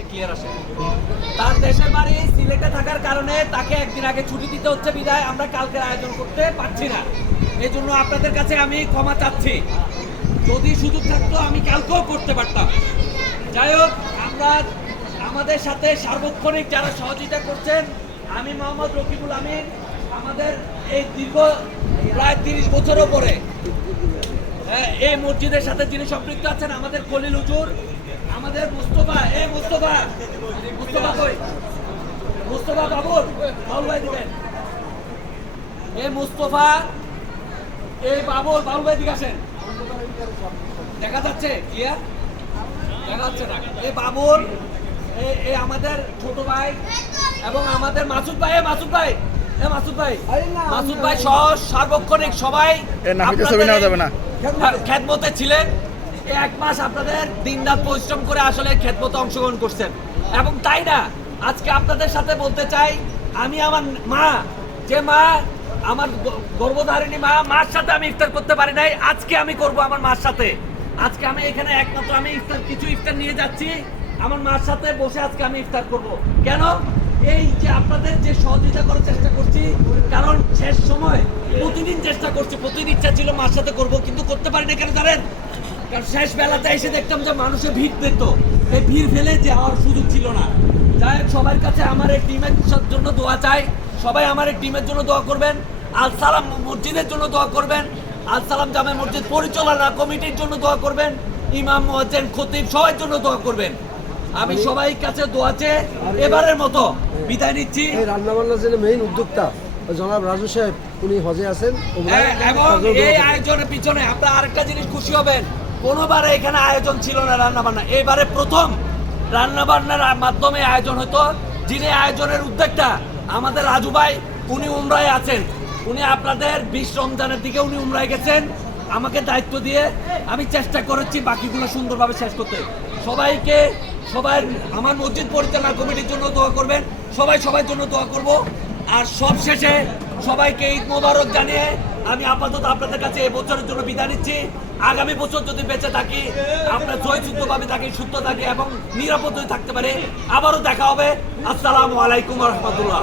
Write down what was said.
যাতে ক্লিয়ার আসে। তার দেশের বাড়ি সিলেটে থাকার কারণে তাকে একদিন আগে ছুটি দিতে হচ্ছে বিদায়। আমরা কালকের আয়োজন করতে পারছি না। এই জন্য আপনাদের কাছে আমি ক্ষমা চাচ্ছি। যদি সুযোগ থাকতো, আমি কালকেও করতে পারতাম। যাই হোক, আমরা আমাদের সাথে সার্বক্ষণিক যারা সহযোগিতা করছেন, আমি মোহাম্মদ রকিবুল আমিন, আমাদের এই দীর্ঘ প্রায় তিরিশ বছরও পরে এই মসজিদের সাথে যিনি সম্পৃক্ত আছেন, আমাদের খলিল হুজুর, আমাদের মুস্তফা মুস্তফা মুস্তফা কই? মুস্তফা বাবুর বাবুল দিবেন এই মুস্তফা এই বাবুল বাবুল দিকে আসেন। দেখা যাচ্ছে ক্লিয়ার দেখা যাচ্ছে না। এই বাবুল এই এই আমাদের ছোট ভাই এবং আমাদের মাসুদ ভাই মাসুদ ভাই মাসুদ ভাই। মাসুদ ভাই সহ সার্বক্ষণিক সবাই। খেদমতে ছিলেন। এক মাস আপনাদের দিনরাত পরিশ্রম করে আসলে খেদমতে অংশগ্রহণ করছেন। এবং তাই না, আজকে আপনাদের সাথে বলতে চাই, আমি আমার মা, যে মা, আমার গর্ভধারিণী মা, মার সাথে আমি ইফতার করতে পারি নাই, আজকে আমি করব আমার মার সাথে। আজকে আমি এখানে একমাত্র আমি ইফতার, কিছু ইফতার নিয়ে যাচ্ছি, আমার মার সাথে বসে আজকে আমি ইফতার করব। কেন? এই যে আপনাদের যে সহযোগিতা করার চেষ্টা করছি, কারণ শেষ সময় প্রতিদিন চেষ্টা করছি, প্রতিদিন ইচ্ছা ছিল মার সাথে করব, কিন্তু করতে পারি না কেন জানেন? কারণ শেষ বেলাতে এসে দেখতাম যে মানুষের ভিড় পেত এই ভিড় ফেলে যাওয়ার সুযোগ ছিল না। যাই হোক সবার কাছে আমার এই টিমের জন্য দোয়া চাই। সবাই আমার এই টিমের জন্য দোয়া করবেন। আল সালাম মসজিদের জন্য দোয়া করবেন। আল সালাম জামে মসজিদ পরিচালনা কমিটির জন্য দোয়া করবেন। ইমাম মোয়াজ্জেন খতিব সবার জন্য দোয়া করবেন। আমি সবাই কাছে দোয়া চেয়ে এবারের মতো বিদায় নিচ্ছি। রান্নাবান্নার জন্য মেইন উদ্যোক্তা জনাব রাজু সাহেব উনি হজে আছেন। হ্যাঁ, এবং এই আয়োজনের পিছনে আপনারা আরেকটা জিনিস খুশি হবেন। কোনোবারে এখানে আয়োজন ছিল না রান্না বান্না এবারে প্রথম রান্না বান্নার মাধ্যমে আয়োজন হতো, যিনি আয়োজনের উদ্যোগটা আমাদের রাজু ভাই, উনি উমরায় আছেন। উনি আপনাদের বিশ রমজানের দিকে উনি উমরায় গেছেন। আমাকে দায়িত্ব দিয়ে আমি চেষ্টা করেছি বাকিগুলো সুন্দরভাবে শেষ করতে। সবাইকে, সবাই আমার মসজিদ পরিচালনা কমিটির জন্য দোয়া করবেন। সবাই সবার জন্য দোয়া করব। আর সব শেষে সবাইকে ঈদ মোবারক জানিয়ে আমি আপাতত আপনাদের কাছে এই বছরের জন্য বিদায় নিচ্ছি। আগামী বছর যদি বেঁচে থাকি আপনার জয় ভাবে থাকি, সুস্থ থাকি এবং নিরাপদ থাকতে পারে। আবারও দেখা হবে। আসসালামু আলাইকুম রহমতুল্লাহ।